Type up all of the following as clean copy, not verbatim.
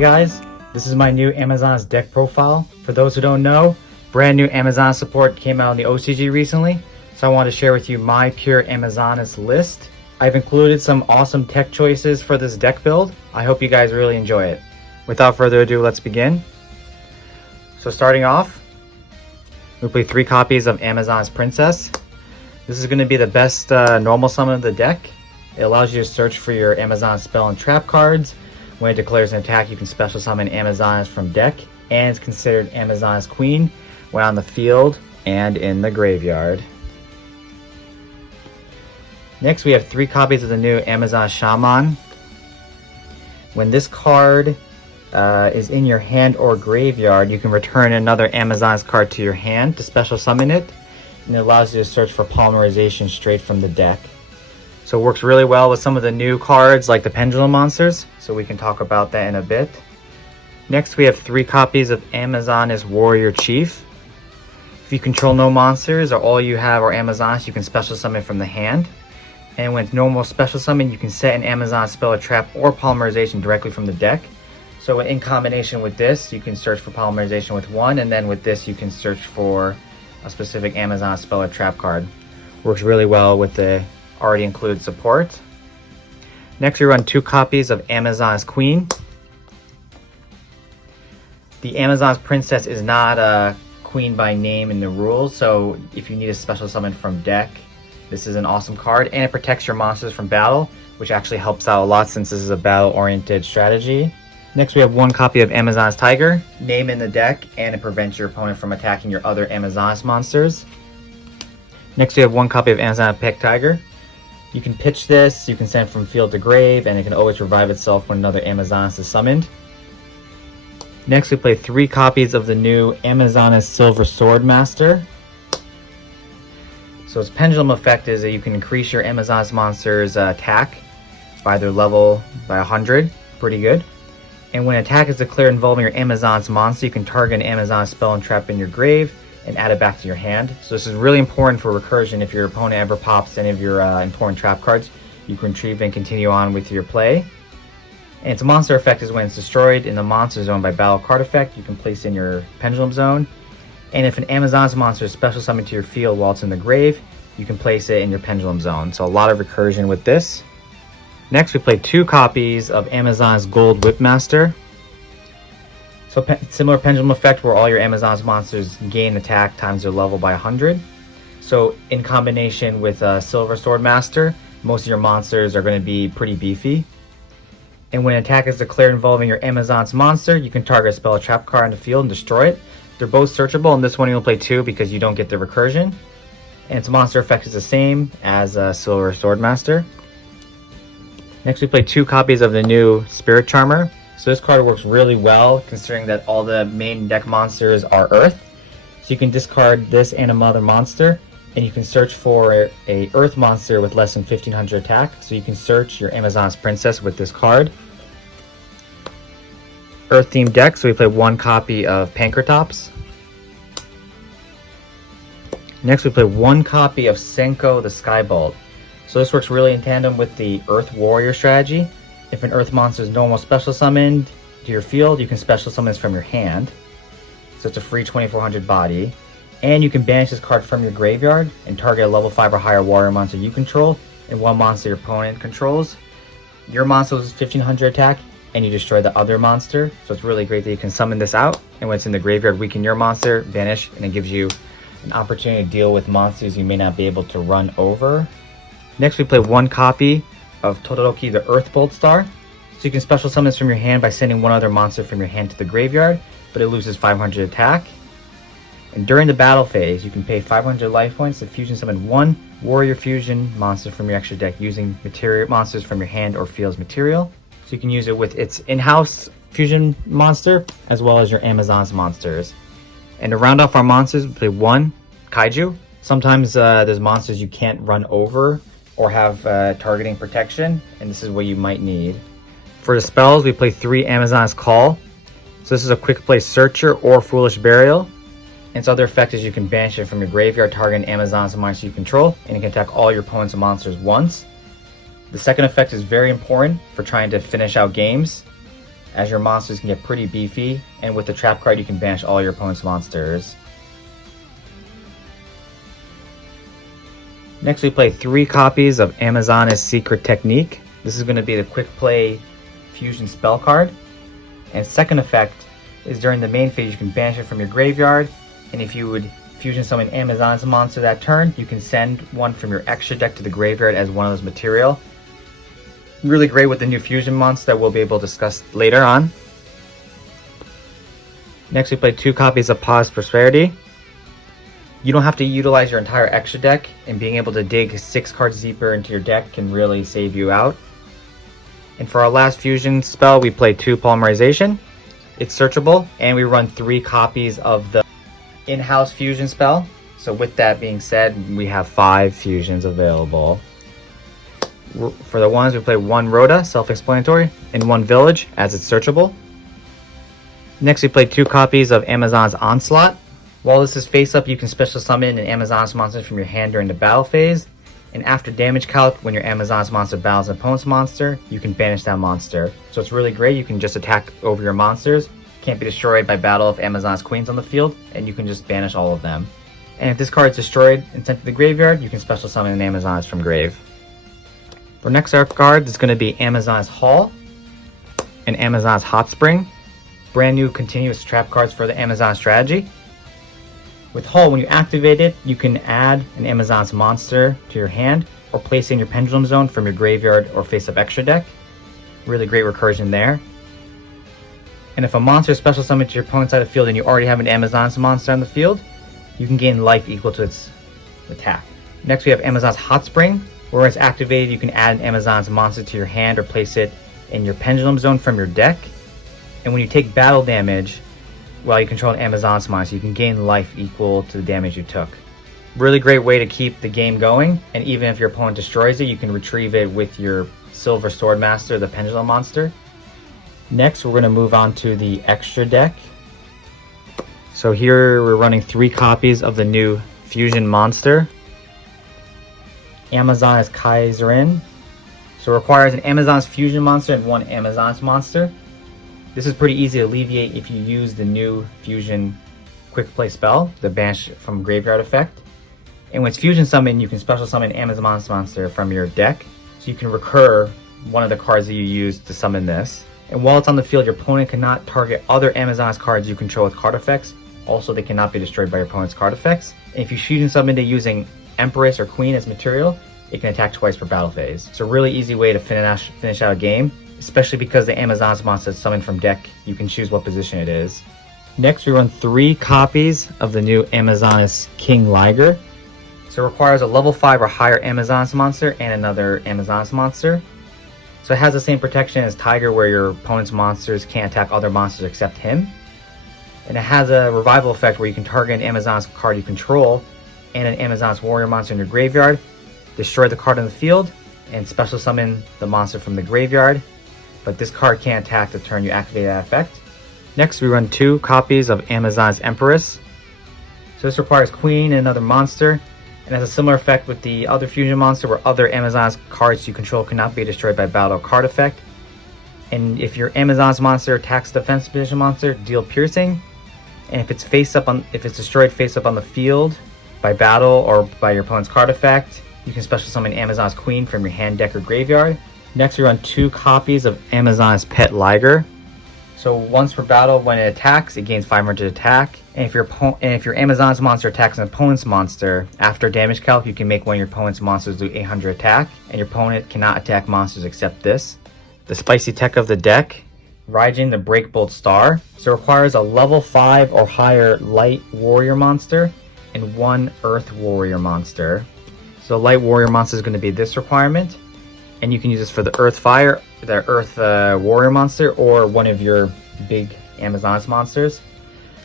Hey guys, this is my new Amazon's deck profile. For those who don't know, brand new Amazon support came out in the OCG recently, so I want to share with you my pure Amazonist list. I've included some awesome tech choices for this deck build. I hope you guys really enjoy it. Without further ado, let's begin. So starting off, we'll play 3 copies of Amazon's Princess. This is going to be the best normal summon of the deck. It allows you to search for your Amazon spell and trap cards. When it declares an attack, you can special summon Amazoness from deck, and it's considered Amazon's queen when on the field and in the graveyard. Next, we have 3 copies of the new Amazon Shaman. When this card is in your hand or graveyard, you can return another Amazon's card to your hand to special summon it, and it allows you to search for polymerization straight from the deck. So it works really well with some of the new cards like the Pendulum monsters, so we can talk about that in a bit. Next, we have 3 copies of Amazoness Warrior Chief. If you control no monsters or all you have are Amazons, you can special summon from the hand. And when it's normal special summon, you can set an Amazon spell or trap or polymerization directly from the deck. So in combination with this, you can search for polymerization with one, and then with this you can search for a specific Amazon spell or trap card. Works really well with the already included support. Next, we run 2 copies of Amazon's Queen. The Amazon's Princess is not a queen by name in the rules, so if you need a special summon from deck, this is an awesome card, and it protects your monsters from battle, which actually helps out a lot since this is a battle-oriented strategy. Next, we have 1 copy of Amazon's Tiger. Name in the deck, and it prevents your opponent from attacking your other Amazon's monsters. Next, we have 1 copy of Amazon's Pet Tiger. You can pitch this, you can send from field to grave, and it can always revive itself when another Amazoness is summoned. Next, we play 3 copies of the new Amazoness Silver Sword Master. So its pendulum effect is that you can increase your Amazon's monster's attack by their level by 100. Pretty good. And when an attack is declared involving your Amazon's monster, you can target an Amazon spell and trap in your grave and add it back to your hand. So this is really important for recursion. If your opponent ever pops any of your important trap cards, you can retrieve and continue on with your play. And its monster effect is when it's destroyed in the monster zone by battle card effect, you can place it in your pendulum zone. And if an Amazon's monster is special summoned to your field while it's in the grave, you can place it in your pendulum zone. So a lot of recursion with this. Next, we play 2 copies of Amazon's Gold Whipmaster. So similar pendulum effect where all your Amazon's monsters gain attack times their level by 100. So in combination with Silver Sword Master, most of your monsters are going to be pretty beefy. And when an attack is declared involving your Amazon's monster, you can target a spell or trap card in the field and destroy it. They're both searchable, and this one you'll play 2 because you don't get the recursion. And its monster effect is the same as Silver Sword Master. Next, we play 2 copies of the new Spirit Charmer. So this card works really well considering that all the main deck monsters are Earth. So you can discard this and a mother monster, and you can search for a Earth monster with less than 1500 attack. So you can search your Amazon's Princess with this card. Earth themed deck, so we play 1 copy of Pankratops. Next, we play 1 copy of Senko the Skybolt. So this works really in tandem with the Earth Warrior strategy. If an Earth monster is normal special summoned to your field, you can special summon this from your hand. So it's a free 2400 body. And you can banish this card from your graveyard and target a level 5 or higher warrior monster you control and 1 monster your opponent controls. Your monster is 1500 attack and you destroy the other monster. So it's really great that you can summon this out. And when it's in the graveyard, weaken your monster, banish, and it gives you an opportunity to deal with monsters you may not be able to run over. Next, we play 1 copy of Todoroki the Earth Bolt Star. So you can special summon this from your hand by sending 1 other monster from your hand to the graveyard, but it loses 500 attack. And during the battle phase, you can pay 500 life points to fusion summon 1 Warrior Fusion monster from your extra deck using material monsters from your hand or field's material. So you can use it with its in-house fusion monster as well as your Amazon's monsters. And to round off our monsters, we play 1 Kaiju. Sometimes there's monsters you can't run over or have targeting protection, and this is what you might need. For the spells, we play 3 Amazon's Call. So this is a quick play Searcher or Foolish Burial. And its other effect is you can banish it from your graveyard, target an Amazon's monster you control, and it can attack all your opponent's monsters once. The second effect is very important for trying to finish out games. as your monsters can get pretty beefy, and with the trap card you can banish all your opponent's monsters. Next we play 3 copies of Amazoness Secret Technique. This is going to be the quick play fusion spell card. And second effect is during the main phase you can banish it from your graveyard, and if you would fusion summon Amazon's monster that turn, you can send one from your extra deck to the graveyard as one of those material. Really great with the new fusion monster that we'll be able to discuss later on. Next we play 2 copies of Pause Prosperity. You don't have to utilize your entire extra deck, and being able to dig 6 cards deeper into your deck can really save you out. And for our last fusion spell, we play 2 Polymerization. It's searchable, and we run 3 copies of the in-house fusion spell. So with that being said, we have 5 fusions available. For the ones, we play 1 Rhoda, self-explanatory, and 1 Village, as it's searchable. Next, we play 2 copies of Amazon's Onslaught. While this is face up, you can special summon an Amazon's monster from your hand during the battle phase. And after damage calc, when your Amazon's monster battles an opponent's monster, you can banish that monster. So it's really great. You can just attack over your monsters. Can't be destroyed by battle if Amazon's queen's on the field, and you can just banish all of them. And if this card is destroyed and sent to the graveyard, you can special summon an Amazon's from grave. For next card, it's going to be Amazon's Hall and Amazon's Hot Spring. Brand new continuous trap cards for the Amazon strategy. With Hall, when you activate it, you can add an Amazon's monster to your hand or place it in your Pendulum zone from your graveyard or face-up extra deck. Really great recursion there. And if a monster is special summoned to your opponent's side of the field and you already have an Amazon's monster on the field, you can gain life equal to its attack. Next we have Amazon's Hot Spring, where when it's activated you can add an Amazon's monster to your hand or place it in your Pendulum zone from your deck. And when you take battle damage while you control an Amazon's monster, you can gain life equal to the damage you took. Really great way to keep the game going, and even if your opponent destroys it, you can retrieve it with your Silver Sword Master, the Pendulum monster. Next, we're going to move on to the extra deck. So here we're running 3 copies of the new Fusion Monster. Amazon's Kaiserin. So it requires an Amazon's Fusion Monster and 1 Amazon's Monster. This is pretty easy to alleviate if you use the new Fusion Quick Play spell, the Banish from Graveyard effect. And when it's Fusion Summon, you can special summon Amazon's Monster from your deck, so you can recur one of the cards that you used to summon this. And while it's on the field, your opponent cannot target other Amazon's cards you control with card effects. Also, they cannot be destroyed by your opponent's card effects. And if you Fusion Summon it using Empress or Queen as material, it can attack twice per battle phase. It's a really easy way to finish out a game, especially because the Amazon's monster is summoned from deck. You can choose what position it is. Next, we run 3 copies of the new Amazoness King Liger. So it requires a level 5 or higher Amazon's monster and another Amazon's monster. So it has the same protection as Tiger, where your opponent's monsters can't attack other monsters except him. And it has a revival effect where you can target an Amazon's card you control and an Amazon's warrior monster in your graveyard, destroy the card on the field, and special summon the monster from the graveyard. But this card can't attack the turn you activate that effect. Next, we run 2 copies of Amazon's Empress. So this requires Queen and another monster, and has a similar effect with the other fusion monster, where other Amazon's cards you control cannot be destroyed by battle card effect. And if your Amazon's monster attacks the defense position monster, deal piercing. And if it's destroyed face up on the field by battle or by your opponent's card effect, you can special summon Amazon's Queen from your hand, deck, or graveyard. Next, we run 2 copies of Amazon's Pet Liger. So once per battle, when it attacks, it gains 500 attack. And if your Amazon's monster attacks an opponent's monster, after damage calc, you can make one of your opponent's monsters do 800 attack, and your opponent cannot attack monsters except this. The spicy tech of the deck, Raijin the Breakbolt Star. So it requires a level 5 or higher light warrior monster and 1 earth warrior monster. So light warrior monster is going to be this requirement, and you can use this for the earth warrior monster or one of your big Amazon's monsters.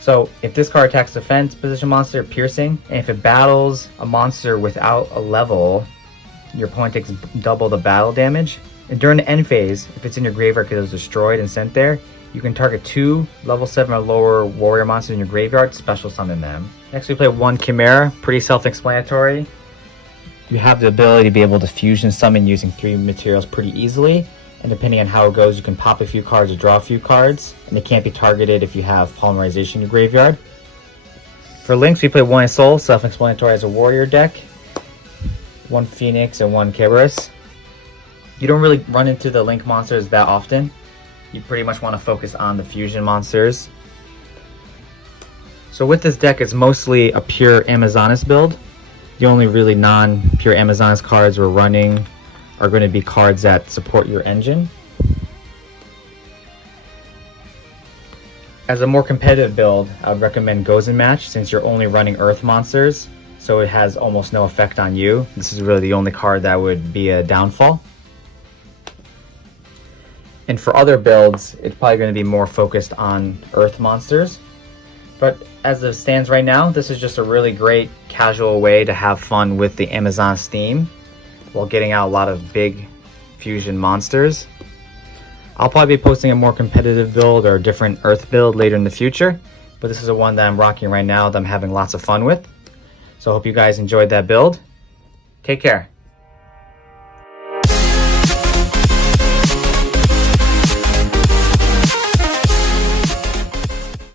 So if this card attacks defense position monster, piercing, and if it battles a monster without a level, your opponent takes double the battle damage. And during the end phase, if it's in your graveyard because it was destroyed and sent there, you can target 2 level 7 or lower warrior monsters in your graveyard, special summon them. Next, we play 1 Chimera, pretty self-explanatory. You have the ability to be able to fusion summon using 3 materials pretty easily. And depending on how it goes, you can pop a few cards or draw a few cards, and they can't be targeted if you have polymerization in your graveyard. For links, we play one Soul, self-explanatory, as a warrior deck, one Phoenix, and one Kerberos. You don't really run into the link monsters that often. You pretty much want to focus on the fusion monsters. So with this deck, it's mostly a pure Amazonas build. The only really non-pure Amazonas cards we're running are going to be cards that support your engine. As a more competitive build, I would recommend Gozen Match, since you're only running Earth monsters, so it has almost no effect on you. This is really the only card that would be a downfall. And for other builds, it's probably going to be more focused on Earth monsters. But as it stands right now, this is just a really great casual way to have fun with the Amazonas theme while getting out a lot of big fusion monsters. I'll probably be posting a more competitive build or a different Earth build later in the future, but this is the one that I'm rocking right now that I'm having lots of fun with. So I hope you guys enjoyed that build. Take care.